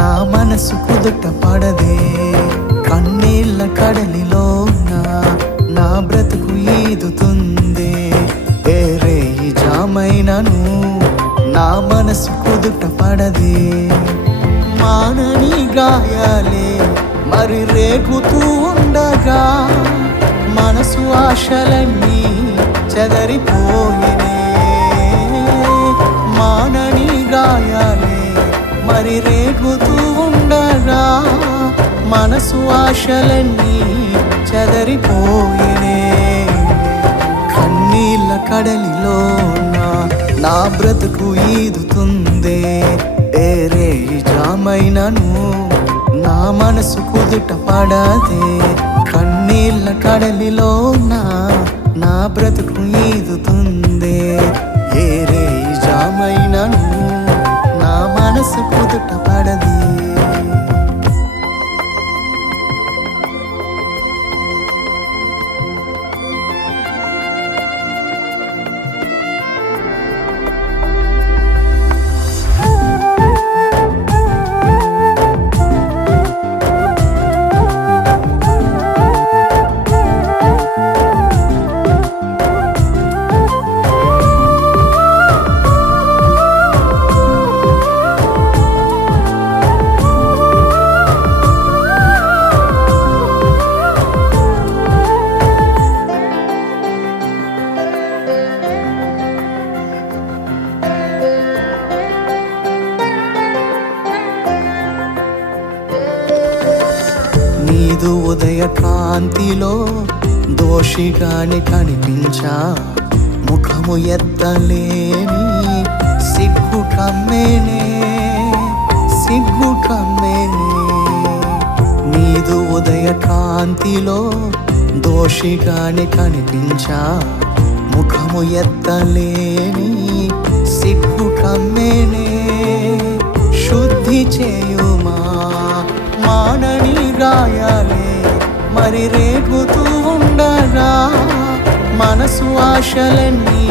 నా మనసు కుదుట పడదే. కన్నీళ్ళ కడలిలోన నా బ్రతుకు ఈదుతుందే. ఏరే జామైనను నా మనసు కుదుట పడదే. మానని గాయాలే మరి రేగుతూ ఉండగా మనసు ఆశలన్నీ చెదరిపోయినే. మానని గాయాలే మరి రేగుతూ మనసు ఆశలన్నీ చెదరిపోయినే. కన్నీళ్ళ కడలిలోన నా బ్రతుకు ఈదుతుందే. ఏరే జామైనను నా మనసు కుదుట పడదే. కన్నీళ్ళ కడలిలోన నా బ్రతుకు దోషిగాని కనిపించా ముఖము ఎత్తలేని సిగ్గు కమ్మేనే సిగ్గు కమ్మేనే. నీదు ఉదయ కాంతిలో దోషిగాని కనిపించా ముఖము ఎత్తలేని సిగ్గు కమ్మేనే. శుద్ధి చేయుమా మానని గాయాలే మరి రేగుతూ ఉండగా మనసు ఆశలన్నీ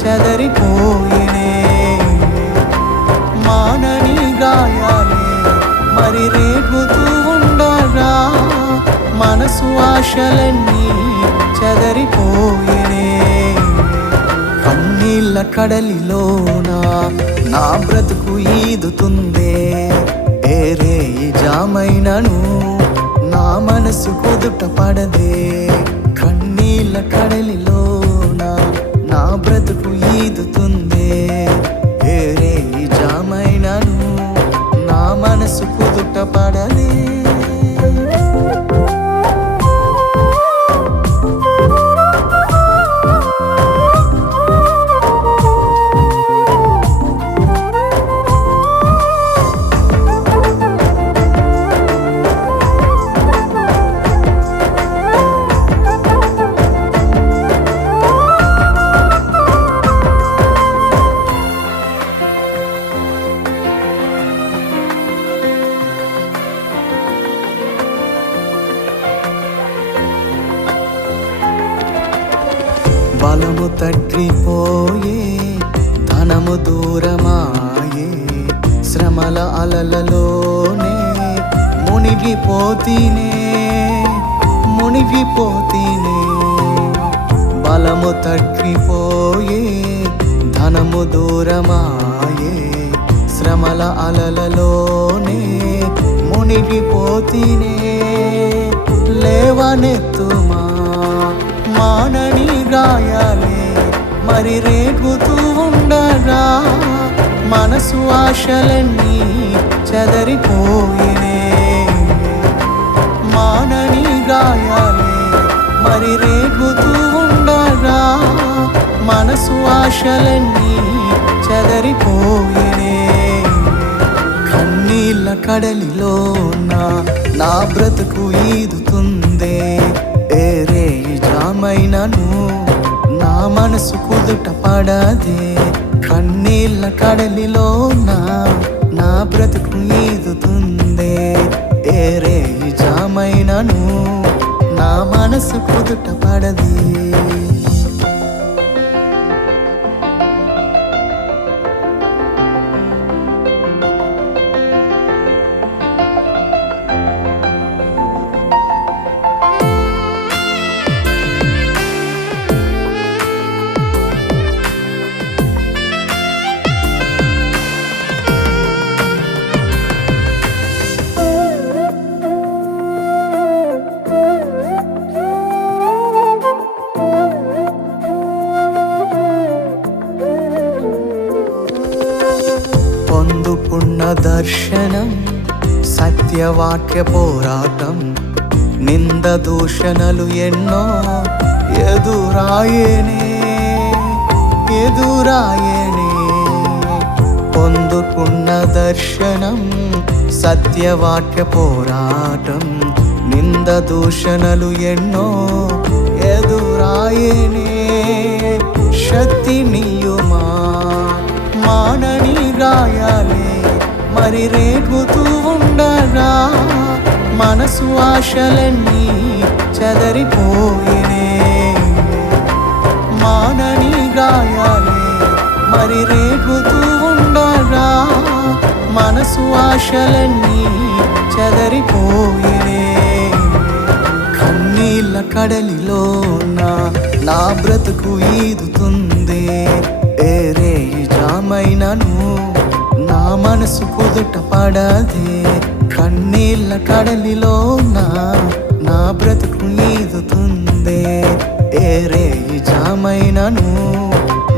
చెదరిపోయినే. మానని గాయాలే మరి రేగుతూ ఉండగా మనసు ఆశలన్నీ చెదరిపోయినే. కన్నీళ్ళ కడలిలోన నా బ్రతుకు ఈదుతుందే. ఏరే జామైనను నా మనసు కుదుట పడదే కన్నీళ్ళ కడలిలోన నా బ్రతుకు బలము ధనము దూరమాయే శ్రమల అలలలోనే మునిగిపోతీనే మునిగిపోతీనే. బలము తగ్గిపోయే ధనము దూరమాయే శ్రమల అలలలోనే మునిగిపోతీనే. లేవనెత్తుమా మానని గాయాలే మరి రేగుతూ ఉండగా మనసు ఆశలన్నీ చెదరిపోయినే. మానని గాయాలే మరి రేగుతూ ఉండగా మనసు ఆశలన్నీ చెదరిపోయినే. కన్నీళ్ళ కడలిలోన నా బ్రతుకు ఈదుతుందే. ఏరే జామైనను నా మనసు కుదుట పడదే. కన్నీళ్ళ కడలిలో నా బ్రతుకు ఈదుతుందే ఏరే ఈ జామైనను నా మనసు కుదుట పడదే. నాట్య పోరాటం నింద దూషణలు ఎన్నో ఎదురాయనే ఎదురాయనే. పొందుకున్న దర్శనం సత్యవాక్య పోరాటం నింద దూషణలు ఎన్నో ఎదురాయనే. శక్తి నీయుమా మానని గాయాలే మరి రేగుతూ ఉండరా మనసు ఆశలన్నీ చదరిపోయినే. మానని గాయాలే మరి రేగుతూ ఉండగా మనసు ఆశలన్నీ చదరిపోయినే. కన్నీళ్ళ కడలిలోన నా బ్రతుకు ఈదుతుంది. ఏరే జామైనను నా మనసు పొదుట పడదే. కన్నీళ్ళ కడలిలో నా బ్రతుకు ఈదుతుంది ఏరే జామైనను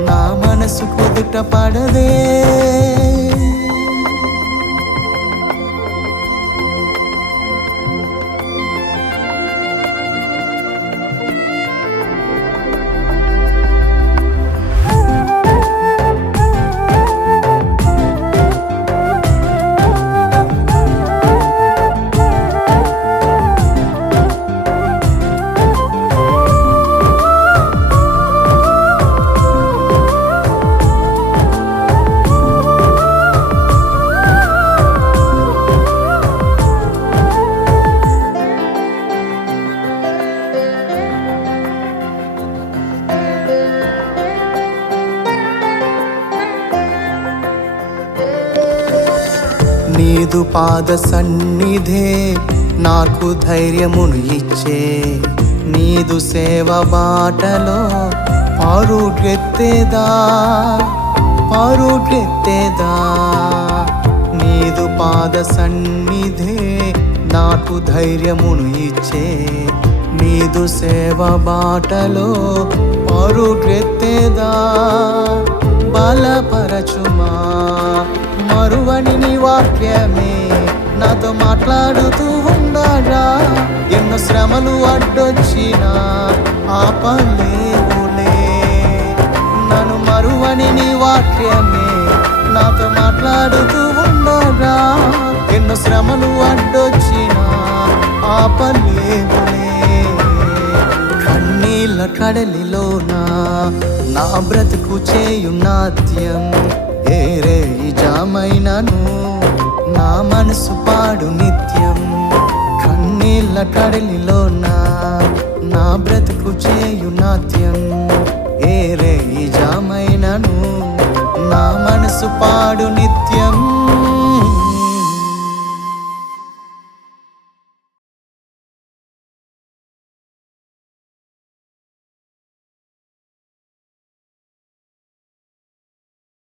నా మనసు పొదుట పడదే. నీదు పాద సన్నిధే నాకు ధైర్యమును ఇచ్చే. నీదు సేవ బాటలో పారుటెత్తేదా పారుటెత్తేదా నీదు పాద సన్నిధే నాకు ధైర్యమును ఇచ్చే. నీదు సేవ బాటలో పారుటెత్తేదా బలపరచుమా? మరువని నీ వాక్యమే. నాతో మాట్లాడుతూ ఉండగా ఎన్నో శ్రమలు అడ్డొచ్చినా ఆపలేవులే. నన్ను మరువని నీ వాక్యమే. నాతో మాట్లాడుతూ ఉండగా ఎన్నో శ్రమలు అడ్డొచ్చినా ఆపలేవులే. కన్నీళ్ళ కడలిలోనా? నా బ్రతుకు చేయు నాట్యం ఏరే జామైనను నా మనసు పాడు నిత్యం. కన్నీళ్ళ కడలిలోన నా బ్రతుకు చేయు నాట్యం